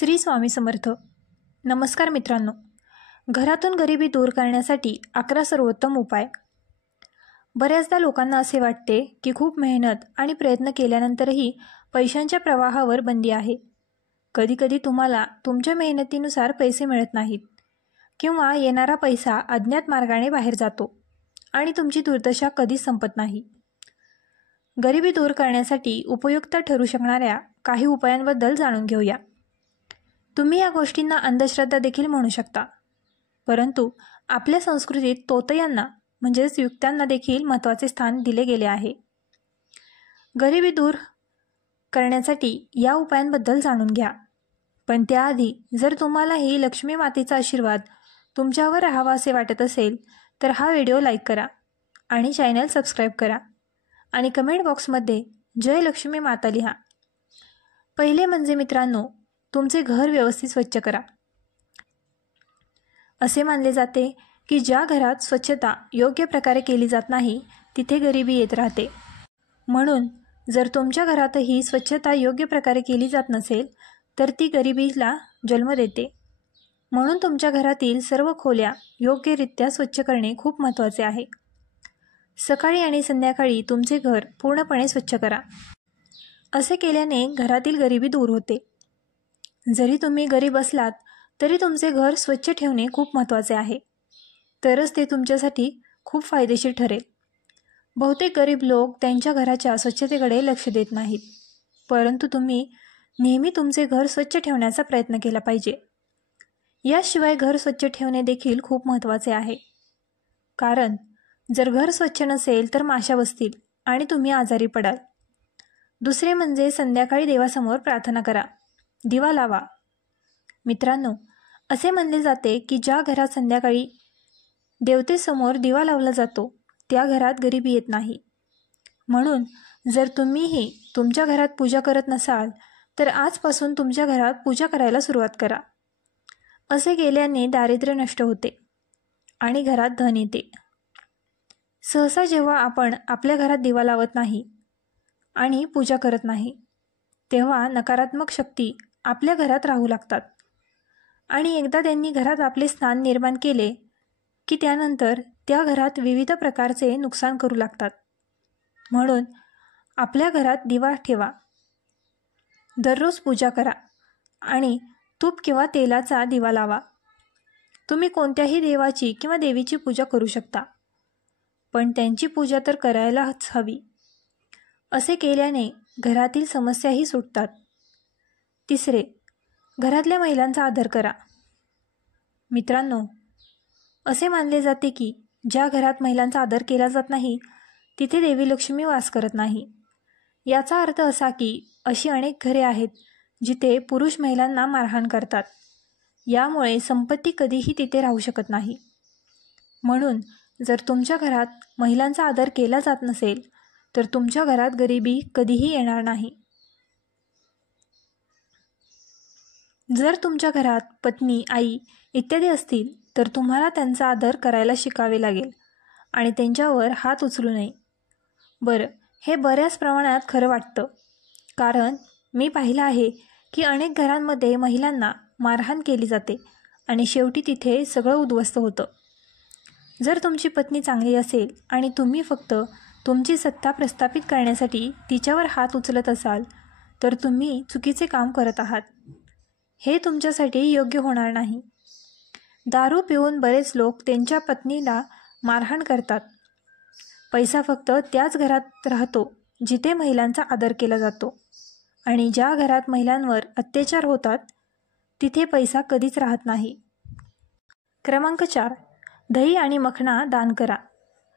श्री स्वामी समर्थ. नमस्कार मित्रांनो. घरातून गरिबी दूर करण्यासाठी 11 सर्वोत्तम उपाय. बऱ्याचदा लोकांना असे वाटते की खूप मेहनत आणि प्रयत्न केल्यानंतरही पैशांच्या प्रवाहावर बंदी आहे. कधीकधी तुम्हाला तुमच्या मेहनतीनुसार पैसे मिळत नाहीत किंवा येणारा पैसा अज्ञात मार्गाने बाहेर जातो आणि तुमची दुर्दशा कधीच संपत नाही. गरिबी दूर करण्यासाठी उपयुक्त ठरू शकणाऱ्या काही उपायांबद्दल जाणून घेऊया. तुम्ही या गोष्टींना अंधश्रद्धा देखील म्हणू शकता, परंतु आपल्या संस्कृतीत तोतयांना म्हणजेच युक्त्यांना देखील महत्त्वाचे स्थान दिले गेले आहे. गरिबी दूर करण्यासाठी या उपायांबद्दल जाणून घ्या. पण त्याआधी जर तुम्हालाही लक्ष्मी मातेचा आशीर्वाद तुमच्यावर राहावा असे वाटत असेल तर हा व्हिडिओ लाईक करा आणि चॅनल सबस्क्राईब करा आणि कमेंट बॉक्समध्ये जय लक्ष्मी माता लिहा. पहिले म्हणजे मित्रांनो, तुमचे घर व्यवस्थित स्वच्छ करा. असे मानले जाते की ज्या घरात स्वच्छता योग्य प्रकारे केली जात नाही तिथे गरिबी येत राहते. म्हणून जर तुमच्या घरातही स्वच्छता योग्य प्रकारे केली जात नसेल तर ती गरिबीला जन्म देते. म्हणून तुमच्या घरातील सर्व खोल्या योग्यरित्या स्वच्छ करणे खूप महत्त्वाचे आहे. सकाळी आणि संध्याकाळी तुमचे घर पूर्णपणे स्वच्छ करा. असे केल्याने घरातील गरिबी दूर होते. जरी तुम्ही गरीब असलात तरी तुमचे घर स्वच्छ ठेवणे खूप महत्त्वाचे आहे, तरच ते तुमच्यासाठी खूप फायदेशीर ठरेल. बहुतेक गरीब लोक त्यांच्या घराच्या स्वच्छतेकडे लक्ष देत नाहीत, परंतु तुम्ही नेहमी तुमचे घर स्वच्छ ठेवण्याचा प्रयत्न केला पाहिजे. याशिवाय घर स्वच्छ ठेवणे देखील खूप महत्त्वाचे आहे, कारण जर घर स्वच्छ नसेल तर माशा बसतील आणि तुम्ही आजारी पडाल. दुसरे म्हणजे संध्याकाळी देवासमोर प्रार्थना करा, दिवा लावा. मित्रांनो, असे म्हणले जाते की ज्या घरात संध्याकाळी देवतेसमोर दिवा लावला जातो त्या घरात गरिबी येत नाही. म्हणून जर तुम्हीही तुमच्या घरात पूजा करत नसाल तर आजपासून तुमच्या घरात पूजा करायला सुरुवात करा. असे केल्याने दारिद्र्य नष्ट होते आणि घरात धन येते. सहसा जेव्हा आपण आपल्या घरात दिवा लावत नाही आणि पूजा करत नाही तेव्हा नकारात्मक शक्ती आपल्या घरात राहू लागतात आणि एकदा त्यांनी घरात आपले स्थान निर्माण केले की त्यानंतर त्या घरात विविध प्रकारचे नुकसान करू लागतात. म्हणून आपल्या घरात दिवा ठेवा, दररोज पूजा करा आणि तूप किंवा तेलाचा दिवा लावा. तुम्ही कोणत्याही देवाची किंवा देवीची पूजा करू शकता, पण त्यांची पूजा तर करायलाच हवी. असे केल्याने घरातील समस्याही सुटतात. तिसरे, घरातल्या महिलांचा आदर करा. मित्रांनो, असे मानले जाते की ज्या घरात महिलांचा आदर केला जात नाही तिथे देवी लक्ष्मी वास करत नाही. याचा अर्थ असा की अशी अनेक घरे आहेत जिथे पुरुष महिलांना मारहाण करतात. यामुळे संपत्ती कधीही तिथे राहू शकत नाही. म्हणून जर तुमच्या घरात महिलांचा आदर केला जात नसेल तर तुमच्या घरात गरिबी कधीही येणार नाही. जर तुमच्या घरात पत्नी, आई इत्यादी असतील तर तुम्हाला त्यांचा आदर करायला शिकावे लागेल आणि त्यांच्यावर हात उचलू नये. बरं, हे बऱ्याच प्रमाणात खरं वाटतं, कारण मी पाहिलं आहे की अनेक घरांमध्ये महिलांना मारहाण केली जाते आणि शेवटी तिथे सगळं उद्ध्वस्त होतं. जर तुमची पत्नी चांगली असेल आणि तुम्ही फक्त तुमची सत्ता प्रस्थापित करण्यासाठी तिच्यावर हात उचलत असाल तर तुम्ही चुकीचे काम करत आहात. हे तुमच्यासाठी योग्य होणार नाही. दारू पिऊन बरेच लोक त्यांच्या पत्नीला मारहाण करतात. पैसा फक्त त्याच घरात राहतो जिथे महिलांचा आदर केला जातो आणि ज्या घरात महिलांवर अत्याचार होतात तिथे पैसा कधीच राहत नाही. क्रमांक 4, दही आणि मखना दान करा.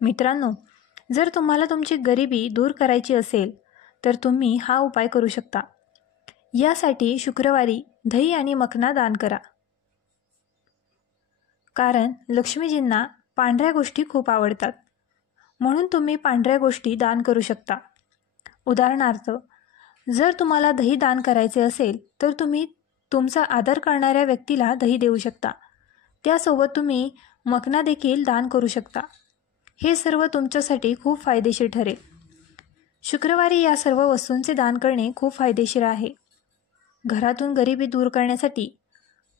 मित्रांनो, जर तुम्हाला तुमची गरिबी दूर करायची असेल तर तुम्ही हा उपाय करू शकता. यासाठी शुक्रवारी दही आणि मखना दान करा. कारण लक्ष्मीजींना पांढऱ्या गोष्टी खूप आवडतात, म्हणून तुम्ही पांढऱ्या गोष्टी दान करू शकता. उदाहरणार्थ, जर तुम्हाला दही दान करायचे असेल तर तुम्ही तुमचा आदर करणाऱ्या व्यक्तीला दही देऊ शकता. त्यासोबत तुम्ही मखना देखील दान करू शकता. हे सर्व तुमच्यासाठी खूप फायदेशीर ठरेल. शुक्रवारी या सर्व वस्तूंचे दान करणे खूप फायदेशीर आहे. घरातून गरिबी दूर करण्यासाठी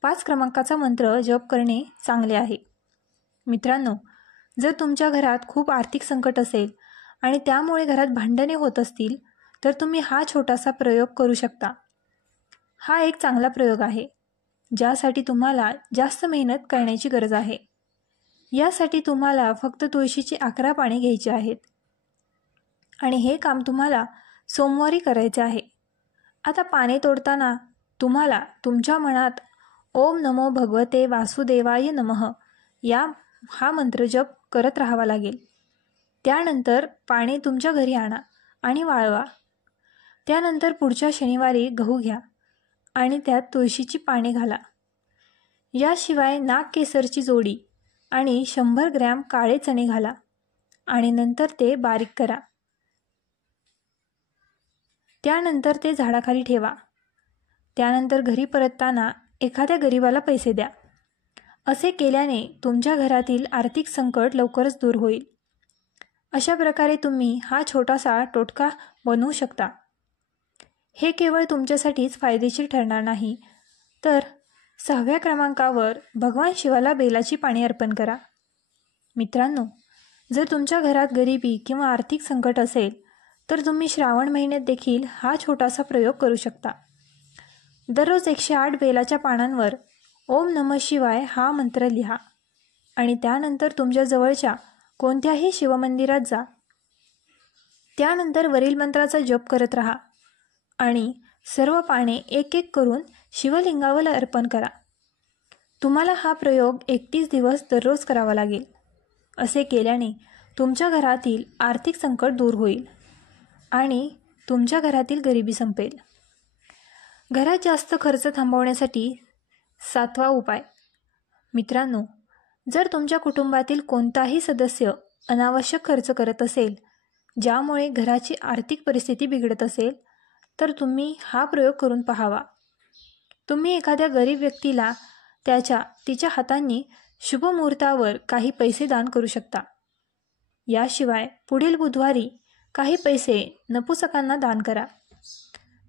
5 क्रमांकाचा मंत्र जप करणे चांगले आहे. मित्रांनो, जर तुमच्या घरात खूप आर्थिक संकट असेल आणि त्यामुळे घरात भांडणे होत असतील तर तुम्ही हा छोटासा प्रयोग करू शकता. हा एक चांगला प्रयोग आहे ज्यासाठी तुम्हाला जास्त मेहनत करण्याची गरज आहे. यासाठी तुम्हाला फक्त तुळशीची 11 पाने घ्यायची आहेत आणि हे काम तुम्हाला सोमवारी करायचे आहे. आता पाने तोडताना तुम्हाला तुमच्या मनात ओम नमो भगवते वासुदेवाय नमः हा मंत्र जप करत राहावा लागेल. त्यानंतर पाने तुमच्या घरी आणा आणि वाळवा. त्यानंतर पुढच्या शनिवारी गहू घ्या आणि त्यात तुळशीची पाने घाला. याशिवाय नागकेसरची जोडी आणि 100 ग्रॅम काळे चणे घाला आणि नंतर ते बारीक करा. त्यानंतर ते झाडाखाली ठेवा. त्यानंतर घरी परतताना एखाद्या गरिबाला पैसे द्या. असे केल्याने तुमच्या घरातील आर्थिक संकट लवकरच दूर होईल. अशा प्रकारे तुम्ही हा छोटासा टोटका बनवू शकता. हे केवळ तुमच्यासाठीच फायदेशीर ठरणार नाही तर 6व्या क्रमांकावर भगवान शिवाला बेलाची पाने अर्पण करा. मित्रांनो, जर तुमच्या घरात गरिबी किंवा आर्थिक संकट असेल तर तुम्ही श्रावण महिन्यात देखील हा छोटासा प्रयोग करू शकता. दररोज 108 बेलाच्या पानांवर ओम नमः शिवाय हा मंत्र लिहा आणि त्यानंतर तुमच्या जवळच्या कोणत्याही शिवमंदिरात जा. त्यानंतर वरील मंत्राचा जप करत राहा आणि सर्व पाने एक एक करून शिवलिंगावर अर्पण करा. तुम्हाला हा प्रयोग 31 दिवस दररोज करावा लागेल. असे केल्याने तुमच्या घरातील आर्थिक संकट दूर होईल आणि तुमच्या घरातील गरिबी संपेल. घरात जास्त खर्च थांबवण्यासाठी 7वा उपाय. मित्रांनो, जर तुमच्या कुटुंबातील कोणताही सदस्य अनावश्यक खर्च करत असेल ज्यामुळे घराची आर्थिक परिस्थिती बिघडत असेल तर तुम्ही हा प्रयोग करून पाहावा. तुम्ही एखाद्या गरीब व्यक्तीला तिच्या हातांनी शुभ मुहूर्तावर काही पैसे दान करू शकता. याशिवाय पुढील बुधवारी काही पैसे नपुसकांना दान करा.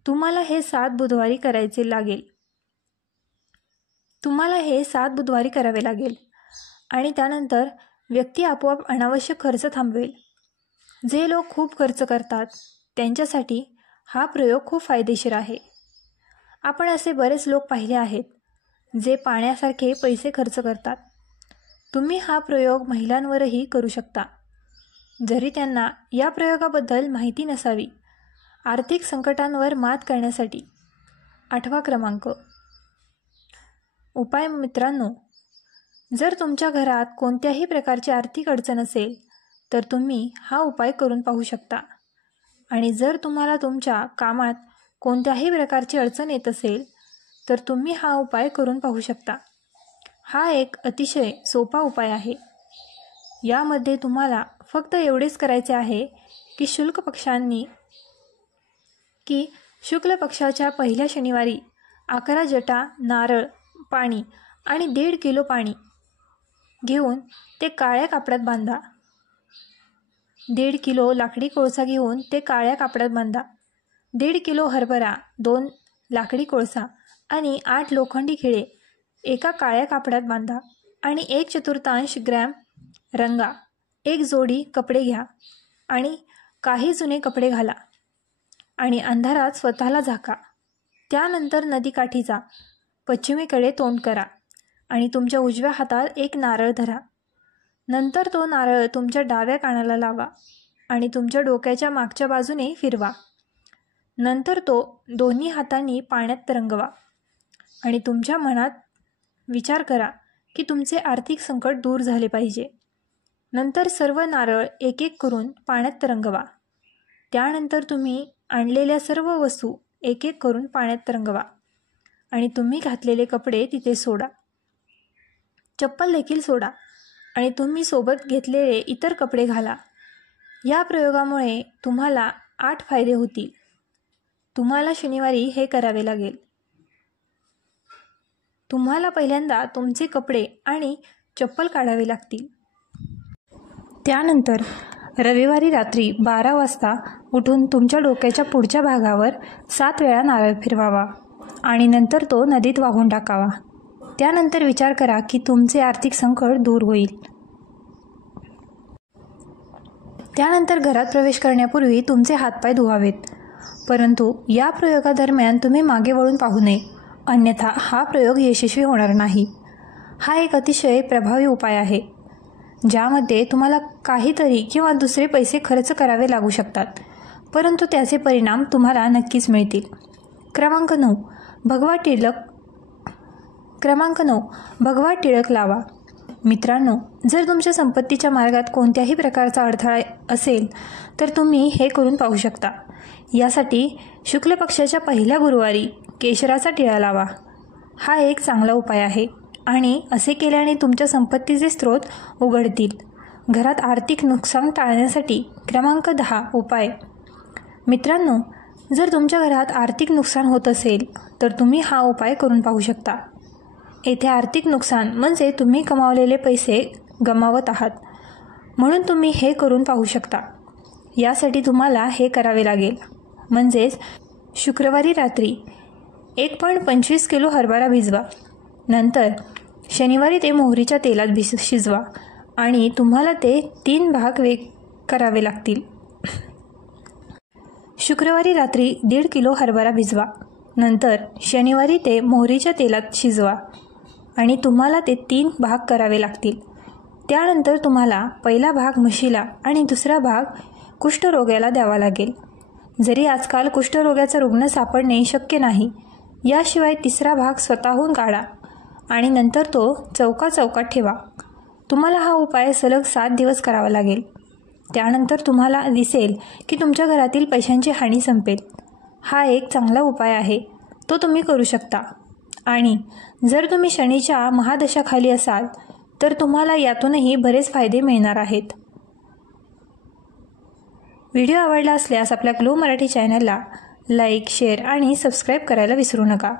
तुम्हाला हे 7 बुधवारी करावे लागेल आणि त्यानंतर व्यक्ती आपोआप अनावश्यक खर्च थांबवेल. जे लोक खूप खर्च करतात त्यांच्यासाठी हा प्रयोग खूप फायदेशीर आहे. आपण असे बरेच लोक पाहिले आहेत जे पाण्यासारखे पैसे खर्च करतात. तुम्ही हा प्रयोग महिलांवरही करू शकता जरी त्यांना या प्रयोगाबद्दल माहिती नसावी. आर्थिक संकटांवर मात करण्यासाठी 8वा क्रमांक उपाय. मित्रांनो, जर तुमच्या घरात कोणत्याही प्रकारची आर्थिक अडचण असेल तर तुम्ही हा उपाय करून पाहू शकता. आणि जर तुम्हाला तुमच्या कामात कोणत्याही प्रकारची अडचण येत असेल तर तुम्ही हा उपाय करून पाहू शकता. हा एक अतिशय सोपा उपाय आहे. यामध्ये तुम्हाला फक्त एवढेच करायचे आहे की शुक्ल पक्षाच्या पहिल्या शनिवारी 11 जटा नारळ पाणी आणि 1.5 किलो पाणी घेऊन ते काळ्या कापडात बांधा. 1.5 किलो लाकडी कोळसा घेऊन ते काळ्या कापडात बांधा. 1.5 किलो हरभरा, 2 लाकडी कोळसा आणि 8 लोखंडी खिळे एका काळ्या कापडात बांधा आणि 1/4 ग्रॅम रंगा. 1 जोडी कपडे घ्या आणि काही जुने कपडे घाला आणि अंधारात स्वतःला झाका. त्यानंतर नदीकाठी जा. पश्चिमेकडे तोंड करा आणि तुमच्या उजव्या हातात एक नारळ धरा. नंतर तो नारळ तुमच्या डाव्या कानाला लावा आणि तुमच्या डोक्याच्या मागच्या बाजूने फिरवा. नंतर तो दोन्ही हातांनी पाण्यात तरंगवा आणि तुमच्या मनात विचार करा की तुमचे आर्थिक संकट दूर झाले पाहिजे. नंतर सर्व नारळ एक एक करून पाण्यात तरंगवा. त्यानंतर तुम्ही आणलेल्या सर्व वस्तू एक एक करून पाण्यात तरंगवा आणि तुम्ही घातलेले कपडे तिथे सोडा. चप्पल देखील सोडा आणि तुम्ही सोबत घेतलेले इतर कपडे घाला. या प्रयोगामुळे तुम्हाला 8 फायदे होतील. तुम्हाला शनिवारी हे करावे लागेल. तुम्हाला पहिल्यांदा तुमचे कपडे आणि चप्पल काढावे लागतील. त्यानंतर रविवारी रात्री 12 वाजता उठून तुमच्या डोक्याच्या पुढच्या भागावर 7 वेळा नारळ फिरवावा आणि नंतर तो नदीत वाहून टाकावा. त्यानंतर विचार करा की तुमचे आर्थिक संकट दूर होईल. त्यानंतर घरात प्रवेश करण्यापूर्वी तुमचे हातपाय धुवावेत. परंतु या प्रयोगादरम्यान तुम्ही मागे वळून पाहू नये, अन्यथा हा प्रयोग यशस्वी होणार नाही. हा एक अतिशय प्रभावी उपाय आहे, ज्यामध्ये तुम्हाला काहीतरी किंवा दुसरे पैसे खर्च करावे लागू शकतात, परंतु त्याचे परिणाम तुम्हाला नक्कीच मिळतील. क्रमांक 9. भगवा टिळक लावा. मित्रांनो, जर तुमच्या संपत्तीच्या मार्गात कोणत्याही प्रकारचा अडथळा असेल तर तुम्ही हे करून पाहू शकता. यासाठी शुक्ल पक्षाच्या पहिल्या गुरुवारी केशराचा टिळा लावा. हा एक चांगला उपाय आहे आणि असे केल्याने तुमच्या संपत्तीचे स्रोत उघडतील. घरात आर्थिक नुकसान टाळण्यासाठी क्रमांक 10 उपाय. मित्रांनो, जर तुमच्या घरात आर्थिक नुकसान होत असेल तर तुम्ही हा उपाय करून पाहू शकता. येथे आर्थिक नुकसान म्हणजे तुम्ही कमावलेले पैसे गमावत आहात, म्हणून तुम्ही हे करून पाहू शकता. यासाठी तुम्हाला हे करावे लागेल, म्हणजेच शुक्रवारी रात्री 1.25 किलो हरभरा भिजवा. नंतर शनिवारी ते मोहरीच्या तेलात शिजवा आणि तुम्हाला ते 3 भाग करावे लागतील. शुक्रवारी रात्री 1.5 किलो हरभरा भिजवा. नंतर शनिवारी ते मोहरीच्या तेलात शिजवा आणि तुम्हाला ते 3 भाग करावे लागतील. त्यानंतर तुम्हाला पहिला भाग म्हशीला आणि दुसरा भाग कुष्ठरोग्याला द्यावा लागेल. जरी आजकाल कुष्ठरोग्याचा रुग्ण सापडणे शक्य नाही, याशिवाय तिसरा भाग स्वतःहून काढा आणि नंतर तो चौकात ठेवा. तुम्हाला हा उपाय सलग 7 दिवस करावा लागेल. त्यानंतर तुम्हाला दिसेल की तुमच्या घरातील पैशांची हानी संपेल. हा एक चांगला उपाय आहे, तो तुम्ही करू शकता. आणि जर तुम्ही शनीच्या महादशाखाली असाल तर तुम्हाला यातूनही बरेच फायदे मिळणार आहेत. व्हिडिओ आवडला असल्यास आपल्या ग्लो मराठी चॅनलला लाईक, शेअर आणि सबस्क्राईब करायला विसरू नका.